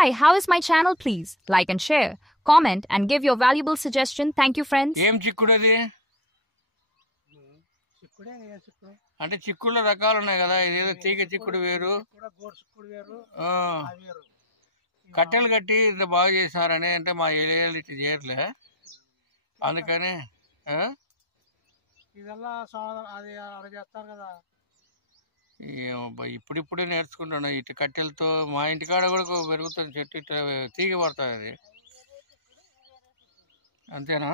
Hi, how is my channel? Please like and share, comment and give your valuable suggestion. Thank you, friends. ఏం చిక్కుడు అది? అంటే చిక్కుడులో రకాలు ఉన్నాయి కదా, ఇదేదో తీగ చిక్కుడు వేరు, ఆ, కట్టెలు కట్టి ఇంత బాగా చేసినారని. అంటే మా ఏరియాలో ఇట్లా చేయట్లే, అందుకని ఇప్పుడిప్పుడే నేర్చుకుంటున్నా. ఇటు కట్టెలతో మా ఇంటికాడ కూడా పెరుగుతుంది చెట్టు, ఇట్లా తీగ పడుతుంది అది. అంతేనా?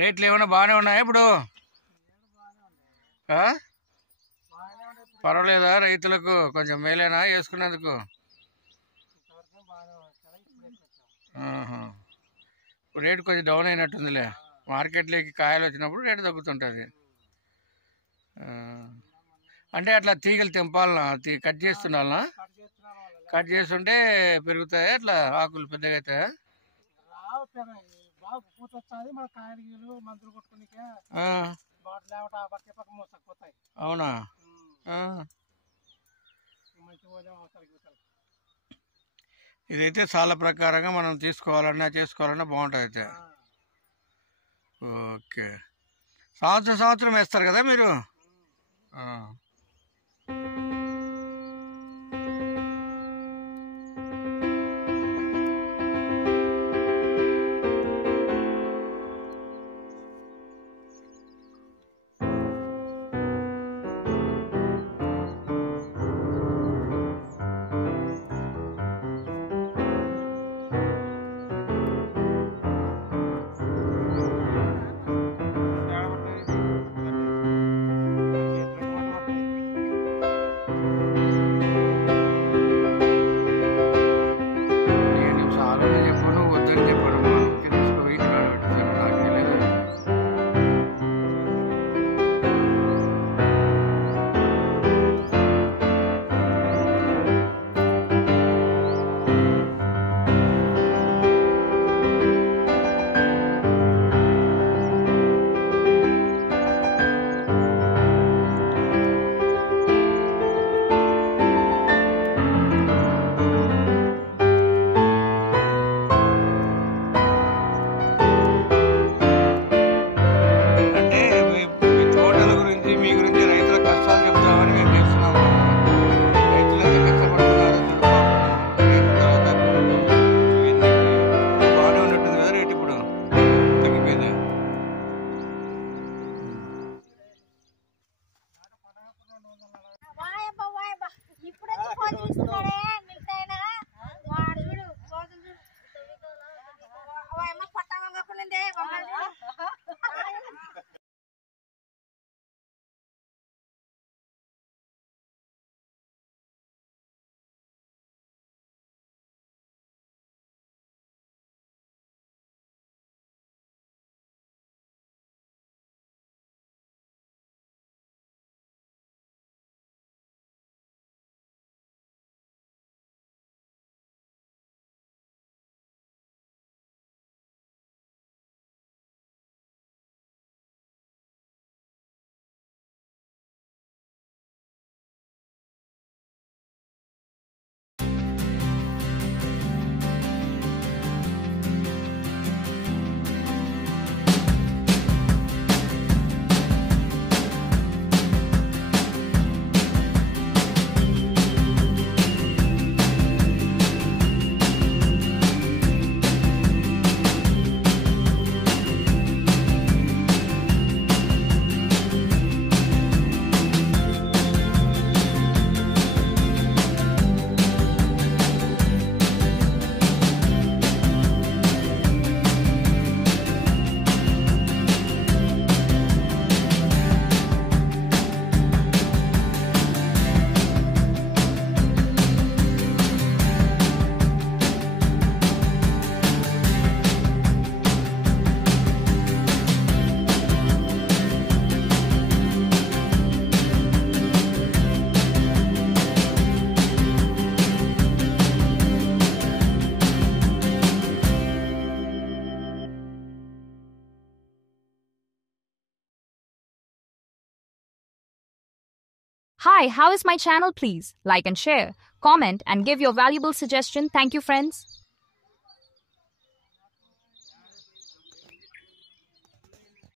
రేట్లు ఏమైనా బాగానే ఉన్నాయా ఇప్పుడు? పర్వాలేదా? రైతులకు కొంచెం మేలేనా వేసుకునేందుకు? ఇప్పుడు రేటు కొంచెం డౌన్ అయినట్టుందిలే. మార్కెట్లోకి కాయలు వచ్చినప్పుడు రేటు తగ్గుతుంటుంది. అంటే అట్లా తీగలు తెంపాలనా? కట్ చేస్తుండాలనా? కట్ చేస్తుంటే పెరుగుతాయా అట్లా ఆకులు పెద్దగా అవుతాయా? అవునా? ఇదైతే చాలా ప్రకారంగా మనం చేసుకోవాలన్నా బాగుంటుంది అయితే. ఓకే, సంవత్సరం వేస్తారు కదా మీరు? Hi, how is my channel? Please like and share, comment and give your valuable suggestion. Thank you, friends.